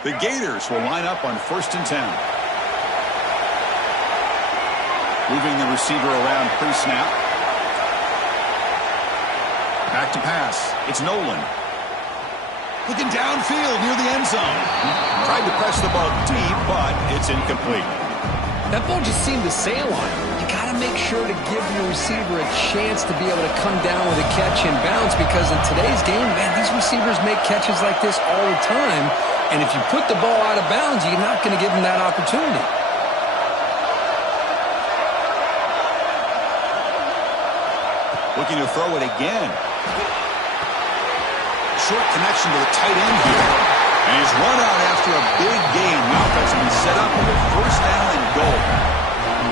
The Gators will line up on 1st and 10. Moving the receiver around pre-snap. Back to pass. It's Nolan. Looking downfield near the end zone. Tried to press the ball deep, but it's incomplete. That ball just seemed to sail on him. You got to make sure to give your receiver a chance to be able to come down with a catch and bounce, because in today's game, man, these receivers make catches like this all the time. And if you put the ball out of bounds, you're not going to give them that opportunity. Looking to throw it again. Short connection to the tight end here. And he's run out after a big gain. The offense has been set up with a 1st down and goal.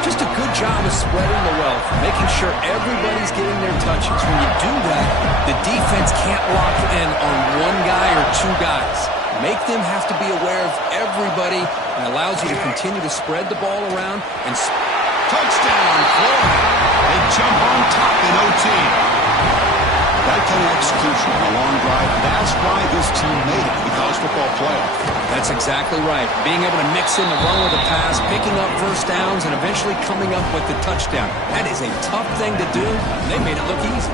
Just a good job of spreading the wealth, making sure everybody's getting their touches. When you do that, the defense can't lock in on one guy or two guys. Make them have to be aware of everybody, and allows you to continue to spread the ball around. And touchdown, Florida. They jump on top in OT. That kind of execution on a long drive, that's why this team made it to the college football playoff. That's exactly right. Being able to mix in the run with the pass, picking up 1st downs, and eventually coming up with the touchdown. That is a tough thing to do, and they made it look easy.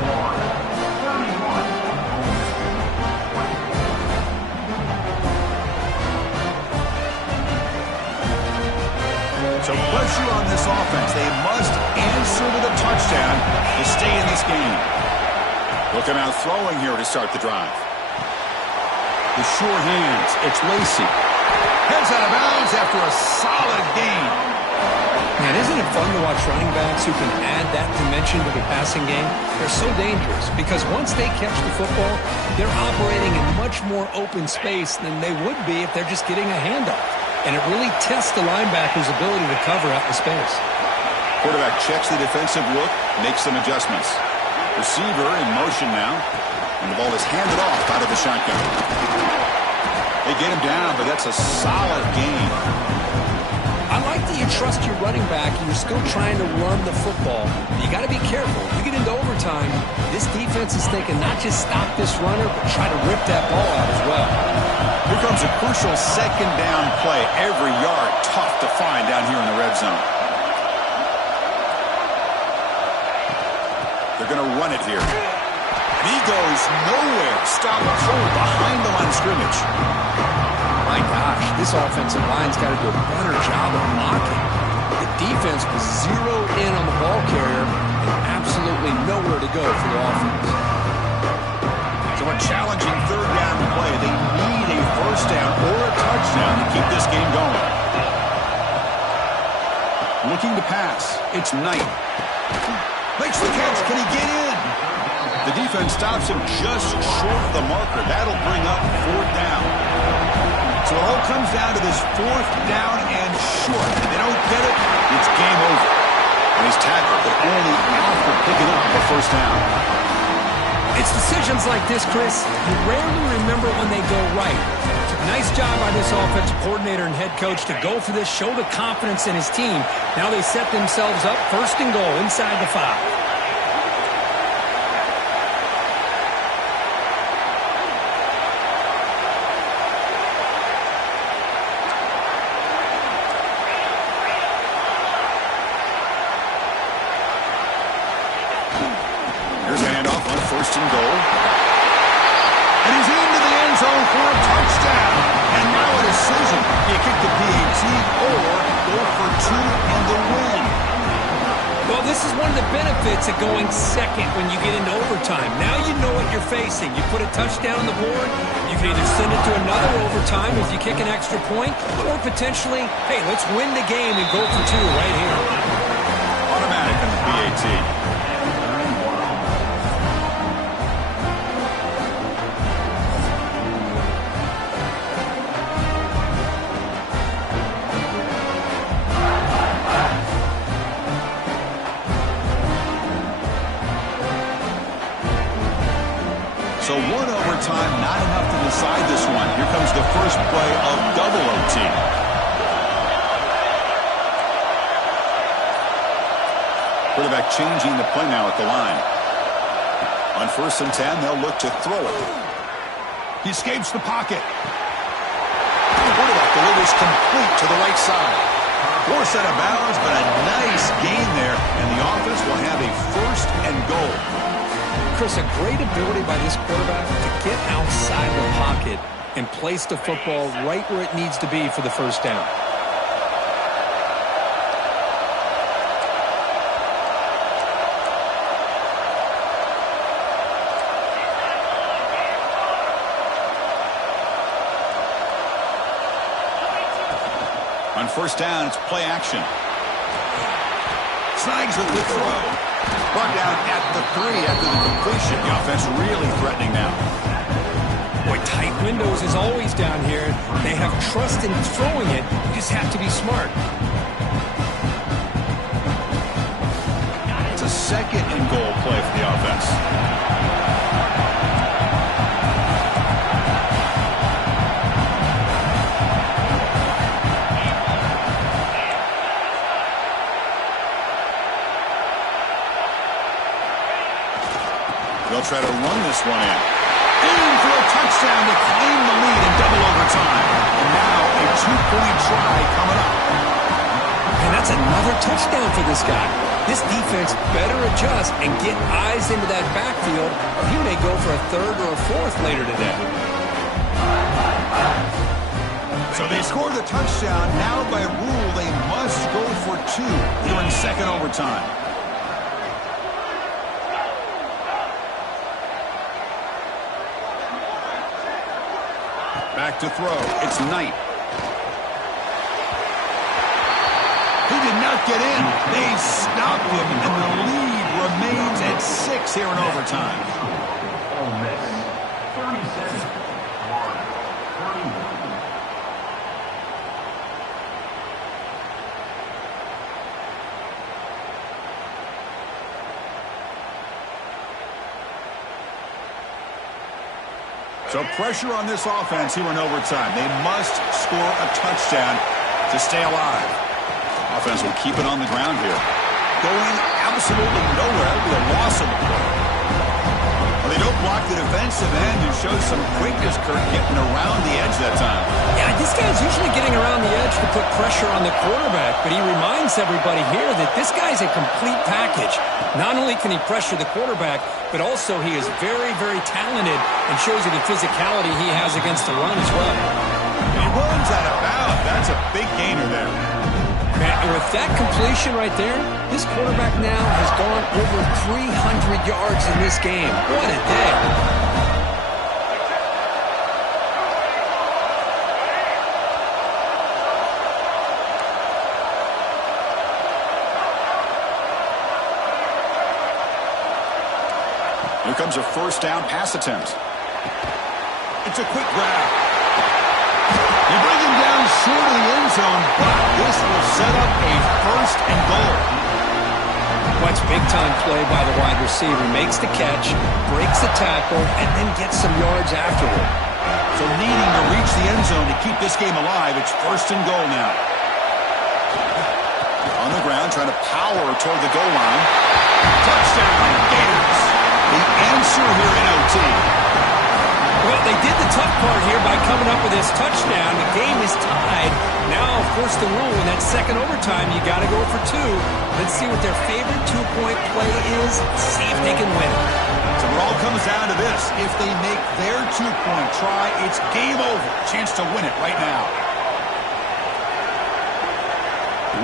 So pressure on this offense. They must answer with a touchdown to stay in this game. Looking out throwing here to start the drive. The sure hands. It's Lacy. Heads out of bounds after a solid gain. Man, isn't it fun to watch running backs who can add that dimension to the passing game? They're so dangerous because once they catch the football, they're operating in much more open space than they would be if they're just getting a handoff. And it really tests the linebacker's ability to cover out the space. Quarterback checks the defensive look, makes some adjustments. Receiver in motion now, and the ball is handed off out of the shotgun. They get him down, but that's a solid gain. I like that you trust your running back and you're still trying to run the football. You got to be careful. You get into overtime, this defense is thinking not just stop this runner, but try to rip that ball out as well. Here comes a crucial 2nd down play. Every yard tough to find down here in the red zone. They're going to run it here. And he goes nowhere. Stop cold behind the line of scrimmage. My gosh, this offensive line's got to do a better job of blocking. The defense was zeroed in on the ball carrier and absolutely nowhere to go for the offense. So a challenging 3rd down play. They need a 1st down or a touchdown to keep this game going. Looking to pass. It's Knight. Makes the catch. Can he get in? The defense stops him just short of the marker. That'll bring up 4th down. So it all comes down to this 4th down and short. If they don't get it, it's game over. And he's tackled, but only after picking up the 1st down. It's decisions like this, Chris, you rarely remember when they go right. Nice job by this offensive coordinator and head coach to go for this, show the confidence in his team. Now they set themselves up 1st and goal inside the 5. Here's a handoff on 1st and goal. And he's into the end zone for a touchdown. And now a decision. You kick the PAT or go for 2 and the win. Well, this is one of the benefits of going second when you get into overtime. Now you know what you're facing. You put a touchdown on the board, you can either send it to another overtime if you kick an extra point, or potentially, hey, let's win the game and go for 2 right here. Automatic on the PAT. So 1 overtime, not enough to decide this one. Here comes the first play of double OT. Quarterback changing the play now at the line. On 1st and 10, they'll look to throw it. He escapes the pocket. What a delivers complete to the right side. Forced out of bounds, but a nice gain there, and the offense will have a first and goal. Chris, a great ability by this quarterback to get outside the pocket and place the football right where it needs to be for the first down. On first down, it's play action. Snags with the throw. Brought down at the 3 after the completion. The offense really threatening now. Boy, tight windows is always down here. They have trust in throwing it. You just have to be smart. It's a second and goal play for the offense. They'll try to run this one in. In for a touchdown to claim the lead in double overtime. And now a 2-point try coming up. And that's another touchdown for this guy. This defense better adjust and get eyes into that backfield, or he may go for a third or a fourth later today. So they score the touchdown. Now by rule, they must go for 2 here in second overtime. Back to throw. It's Knight. He did not get in. They stopped him, and the lead remains at 6 here in overtime. Ole Miss, 37, Florida, 31. So pressure on this offense here in overtime. They must score a touchdown to stay alive. Offense will keep it on the ground here. Going absolutely nowhere. It'll be a loss of the play. Well, they don't block the defensive end and show some quickness, Kurt, getting around the edge that time. Yeah, this guy's usually getting around the edge to put pressure on the quarterback, but he reminds everybody here that this guy's a complete package. Not only can he pressure the quarterback, but also he is very, very talented and shows you the physicality he has against the run as well. He runs out of bounds. That's a big gainer there. And with that completion right there, this quarterback now has gone over 300 yards in this game. What a day. Here comes a first down pass attempt. It's a quick grab. You bring him down short of the end zone, but this will set up a first and goal. Watch big-time play by the wide receiver. Makes the catch, breaks the tackle, and then gets some yards afterward. So needing to reach the end zone to keep this game alive, it's first and goal now. On the ground, trying to power toward the goal line. Touchdown, Gators. The answer here in OT. Well, they did the tough part here by coming up with this touchdown. The game is tied. Now, of course, the rule in that second overtime, you got to go for 2. Let's see what their favorite 2-point play is. See if they can win it. So it all comes down to this. If they make their 2-point try, it's game over. Chance to win it right now.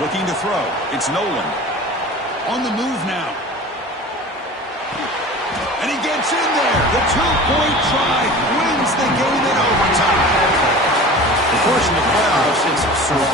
Looking to throw. It's Nolan. On the move now. And he gets in there. The 2-point try wins the game in overtime. Of course, in the playoffs, it's survival.